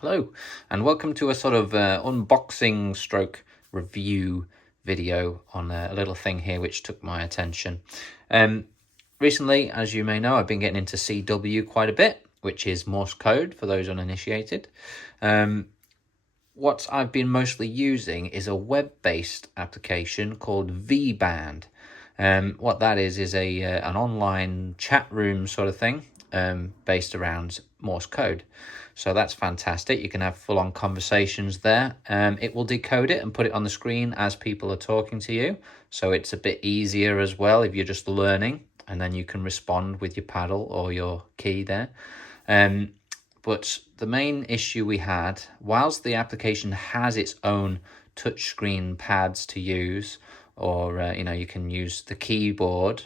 Hello, and welcome to a sort of unboxing stroke review video on a little thing here which took my attention. Recently, as you may know, I've been getting into CW quite a bit, which is Morse code for those uninitiated. What I've been mostly using is a web-based application called V-Band. What that is an online chat room sort of thing based around Morse code. So that's fantastic. You can have full-on conversations there. It will decode it and put it on the screen as people are talking to you. So it's a bit easier as well if you're just learning, and then you can respond with your paddle or your key there. But the main issue we had, whilst the application has its own touchscreen pads to use, or you can use the keyboard,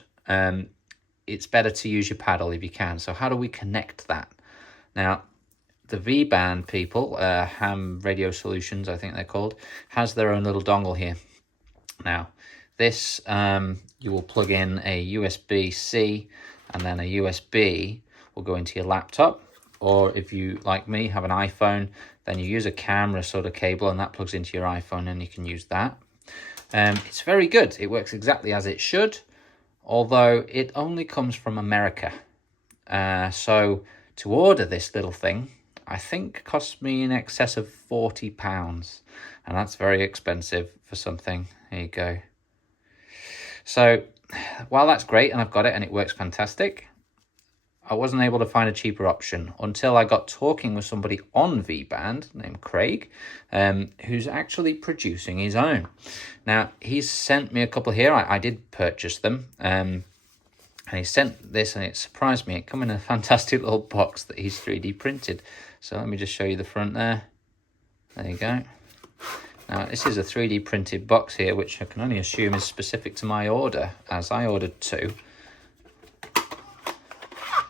it's better to use your paddle if you can. So how do we connect that? Now, the V-Band people, Ham Radio Solutions, I think they're called, has their own little dongle here. Now, this, you will plug in a USB-C, and then a USB will go into your laptop. Or if you, like me, have an iPhone, then you use a camera sort of cable, and that plugs into your iPhone, and you can use that. It's very good. It works exactly as it should, although it only comes from America. So to order this little thing, I think cost me in excess of £40, and that's very expensive for something. There you go. So while that's great and I've got it and it works fantastic, I wasn't able to find a cheaper option until I got talking with somebody on V-Band named Craig, who's actually producing his own. Now, he's sent me a couple here. I did purchase them. And he sent this, and it surprised me. It came in a fantastic little box that he's 3D printed. So let me just show you the front there. There you go. Now, this is a 3D printed box here, which I can only assume is specific to my order, as I ordered two.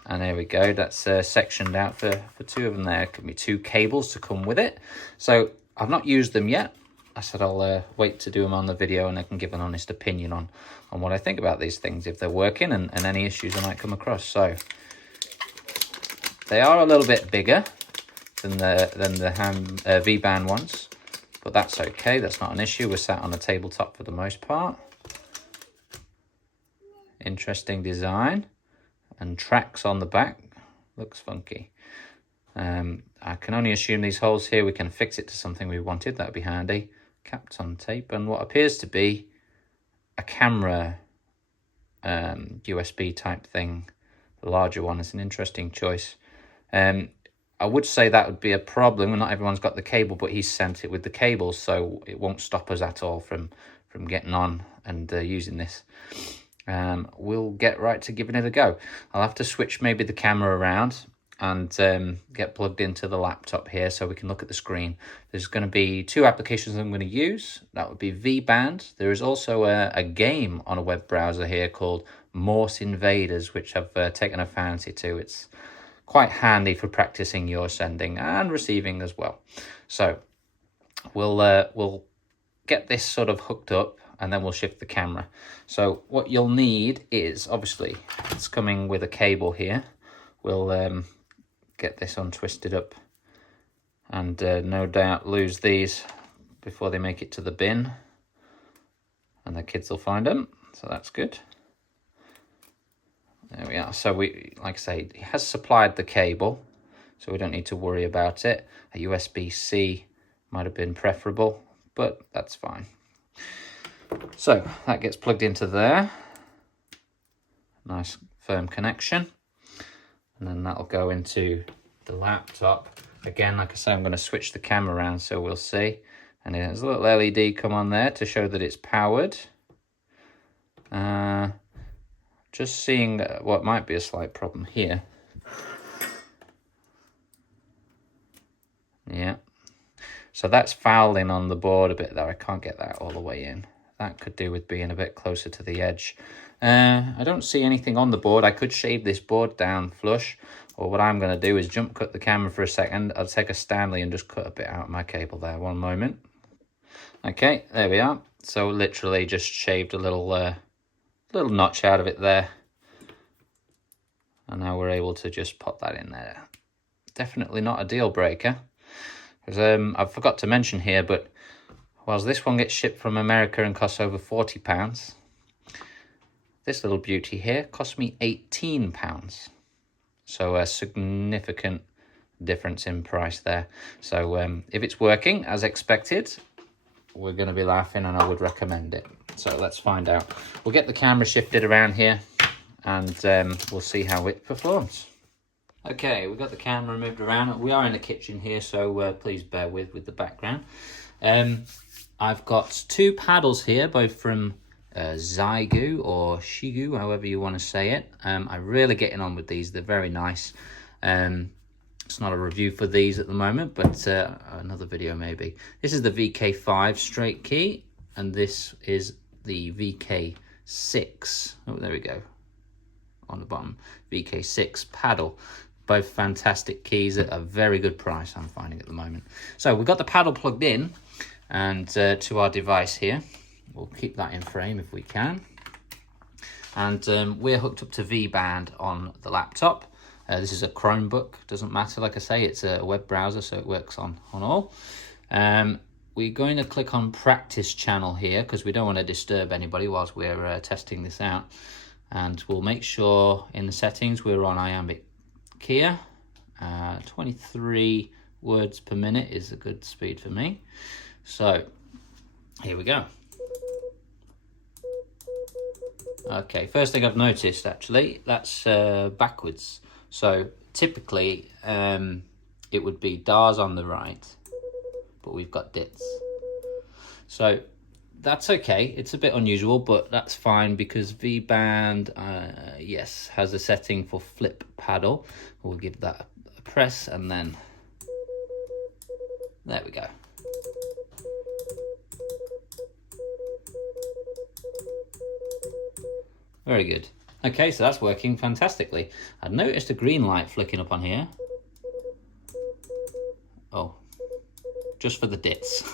And there we go, that's sectioned out for two of them there. It could be two cables to come with it. So I've not used them yet. I said I'll wait to do them on the video, and I can give an honest opinion on what I think about these things, if they're working, and any issues I might come across. So they are a little bit bigger than the V-Band ones, but that's okay. That's not an issue. We're sat on a tabletop for the most part. Interesting design. And tracks on the back. Looks funky. I can only assume these holes here, we can fix it to something we wanted. That'd be handy. Capped on tape, and what appears to be a camera USB type thing. The larger one is an interesting choice. I would say that would be a problem. Not everyone's got the cable, but he's sent it with the cable, so it won't stop us at all from getting on and using this. We'll get right to giving it a go. I'll have to switch maybe the camera around and get plugged into the laptop here so we can look at the screen. There's going to be two applications I'm going to use. That would be V-Band. There is also a game on a web browser here called Morse Invaders, which I've taken a fancy to. It's quite handy for practicing your sending and receiving as well. So we'll get this sort of hooked up, and then we'll shift the camera. So what you'll need is, obviously, it's coming with a cable here. We'll get this untwisted up and no doubt lose these before they make it to the bin. And the kids will find them, so that's good. There we are. So we, like I say, he has supplied the cable, so we don't need to worry about it. A USB-C might have been preferable, but that's fine. So that gets plugged into there. Nice firm connection. And then that'll go into the laptop. Again, like I say, I'm going to switch the camera around so we'll see. And there's a little LED come on there to show that it's powered. Just seeing what might be a slight problem here. Yeah. So that's fouling on the board a bit there. I can't get that all the way in. That could do with being a bit closer to the edge. I don't see anything on the board. I could shave this board down flush, or what I'm going to do is jump cut the camera for a second. I'll take a Stanley and just cut a bit out of my cable there. One moment. Okay, there we are. So literally just shaved a little notch out of it there. And now we're able to just pop that in there. Definitely not a deal breaker. because I forgot to mention here, but whilst this one gets shipped from America and costs over £40, this little beauty here cost me £18. So a significant difference in price there. So if it's working as expected, we're going to be laughing, and I would recommend it. So let's find out. We'll get the camera shifted around here, and we'll see how it performs. Okay, we've got the camera moved around. We are in the kitchen here, so please bear with the background. I've got two paddles here, both from Zygu or Shigu, however you want to say it. I'm really getting on with these. They're very nice. It's not a review for these at the moment, but another video maybe. This is the VK5 straight key, and this is the VK6. Oh, there we go. On the bottom, VK6 paddle. Both fantastic keys at a very good price, I'm finding at the moment. So we've got the paddle plugged in, and to our device here. We'll keep that in frame if we can. And we're hooked up to V-Band on the laptop. This is a Chromebook, doesn't matter, like I say, it's a web browser, so it works on all. We're going to click on practice channel here, because we don't want to disturb anybody whilst we're testing this out. And we'll make sure in the settings we're on iambic here. 23 words per minute is a good speed for me. So here we go. Okay, first thing I've noticed, actually, that's backwards. So typically it would be DARs on the right, but we've got DITs. So that's okay. It's a bit unusual, but that's fine, because V-Band, yes, has a setting for flip paddle. We'll give that a press, and then there we go. Very good. Okay, so that's working fantastically. I've noticed a green light flicking up on here. Oh, just for the DITs.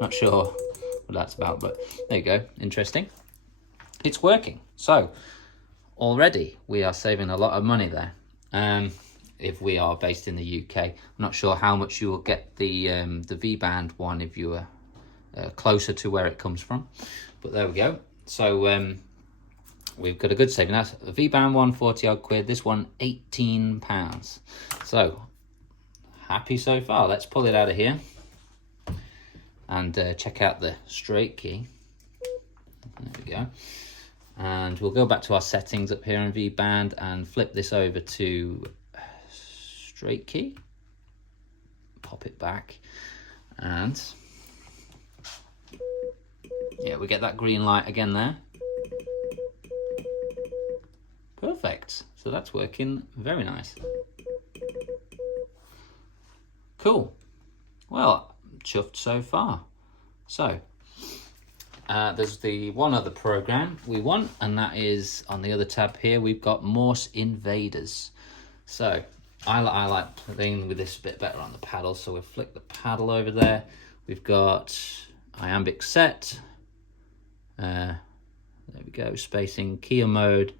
Not sure what that's about, but there you go. Interesting. It's working. So already we are saving a lot of money there. If we are based in the UK, I'm not sure how much you will get the V-Band one if you are closer to where it comes from, but there we go. So we've got a good saving. That's a V-Band one, 40 odd quid. This one, £18. So happy so far. Let's pull it out of here and check out the straight key. There we go. And we'll go back to our settings up here in V-Band and flip this over to straight key. Pop it back, and yeah, we get that green light again there. Perfect. So that's working very nice. Cool. Well, chuffed so far. So there's the one other program we want, and that is on the other tab here. We've got Morse Invaders. So I like playing with this a bit better on the paddle, so we'll flick the paddle over there. We've got iambic set. There we go. Spacing, keyer mode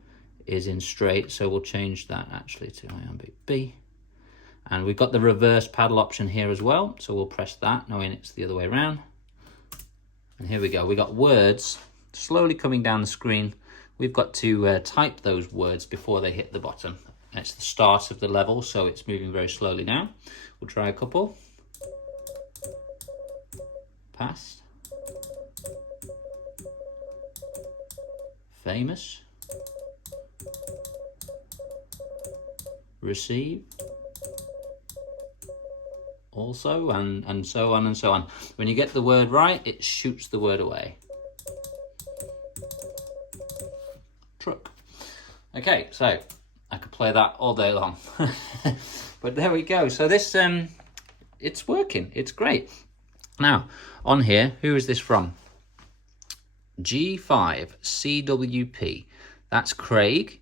is in straight, so we'll change that actually to iambic B. And we've got the reverse paddle option here as well, so we'll press that, knowing it's the other way around. And here we go. We got words slowly coming down the screen. We've got to type those words before they hit the bottom. It's the start of the level, so it's moving very slowly now. We'll try a couple. Past. Famous. Receive. Also, and so on and so on. When you get the word right, it shoots the word away. Truck. Okay, so I could play that all day long. But there we go. So this, it's working. It's great. Now, on here, who is this from? G5CWP. That's Craig.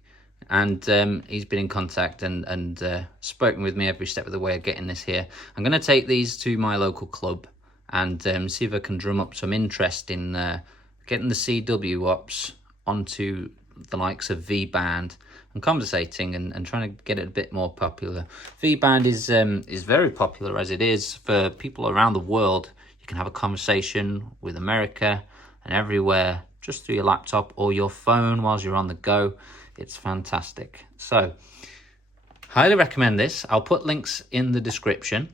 And he's been in contact and spoken with me every step of the way of getting this here. I'm going to take these to my local club and see if I can drum up some interest in getting the CW ops onto the likes of V-Band and conversating and trying to get it a bit more popular. V-band is very popular as it is for people around the world. You can have a conversation with America and everywhere just through your laptop or your phone while you're on the go. It's fantastic. So highly recommend this. I'll put links in the description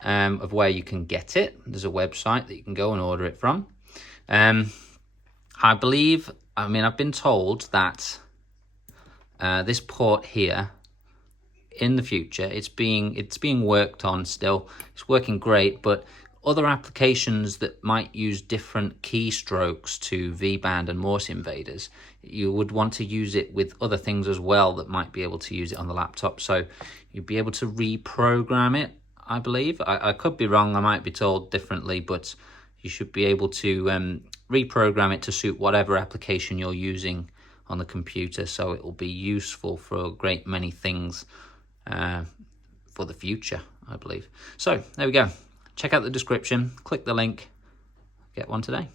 of where you can get it. There's a website that you can go and order it from. I've been told that this port here, in the future, it's being worked on still. It's working great, but other applications that might use different keystrokes to V-band and Morse invaders, you would want to use it with other things as well that might be able to use it on the laptop. So you'd be able to reprogram it, I believe. I could be wrong, I might be told differently, but you should be able to reprogram it to suit whatever application you're using on the computer, so it will be useful for a great many things for the future, I believe. So there we go. Check out the description, click the link, get one today.